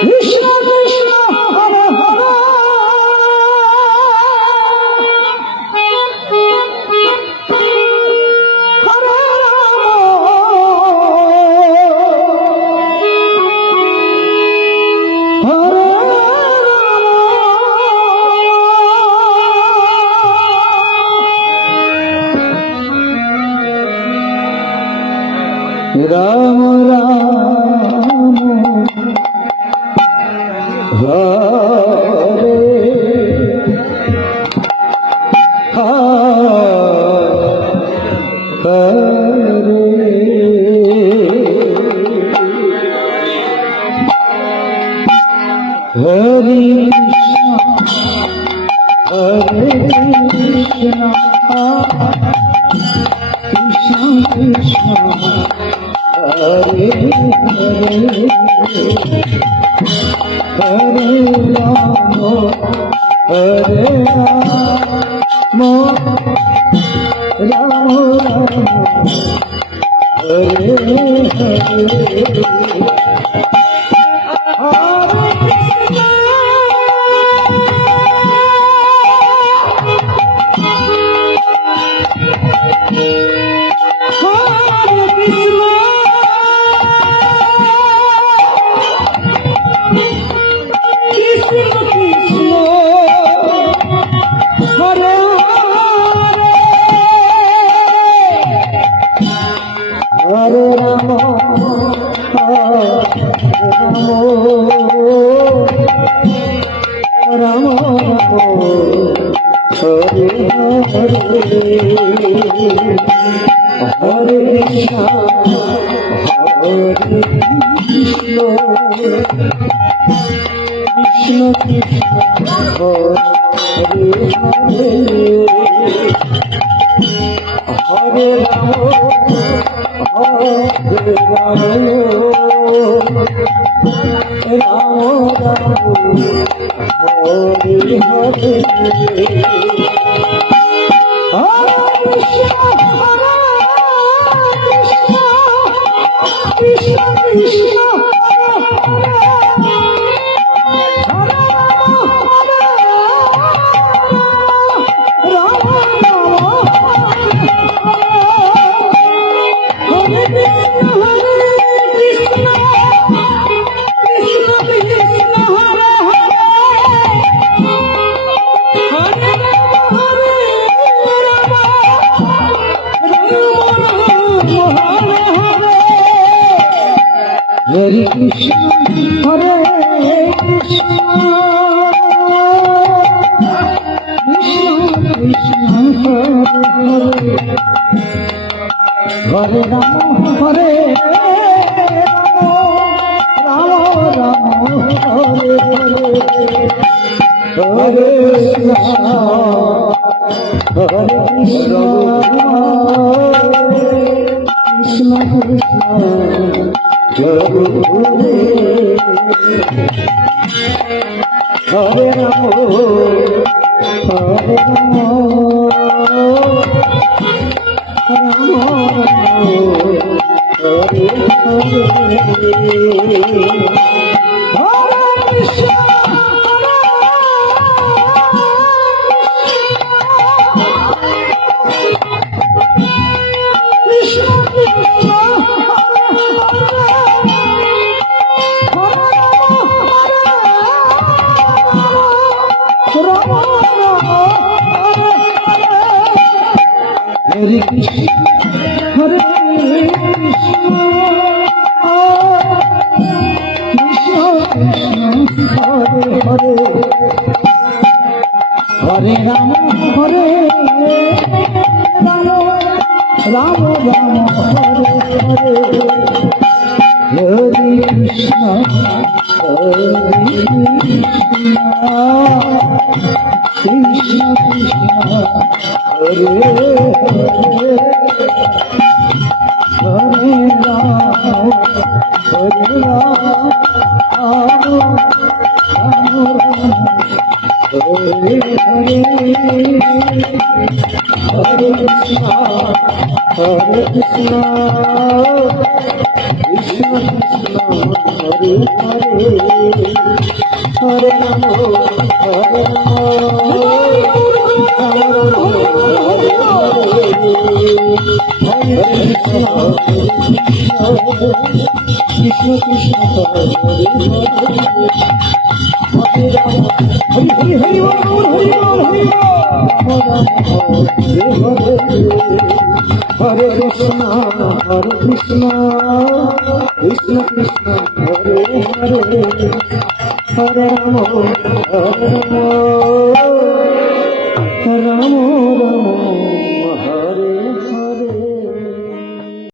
Krishna Krishna Hare Hare Ram Ram Hare Hare Hare Krishna Krishna Krishna Hare Hare Hare Ram Hare Ram Ram Ram Hare Hare Hare Rama, Rama Hare Hare, Hare Krishna, Hare Krishna, Krishna Krishna, Hare Hare, Hare Rama. Hare Rama, Rama Rama, Hare Hare. Krishna Krishna, Hare Krishna, Hare Krishna, Krishna Krishna, Hare Hare, Hare Rama, Hare Rama, Rama Hare Hare, Hare Krishna, Hare Krishna, Krishna Krishna. Hare Rama, Hare Rama, Rama Hare Hare. Hare Krishna, Hare Krishna, Krishna Krishna, Hare Hare, Hare Rama, Hare Rama, Rama Rama, Hare Hare, Hare Krishna, Hare Krishna, Krishna Krishna, Hare Hare, Hare Rama, Hare Rama, Hare Hare, Hare Krishna, Hare Krishna, Krishna Krishna, Hare Hare Ram Hare Krishna Krishna Hare Hare Hari Hari Hari Hare Krishna Krishna Krishna Hare Hare Hare Ram Ram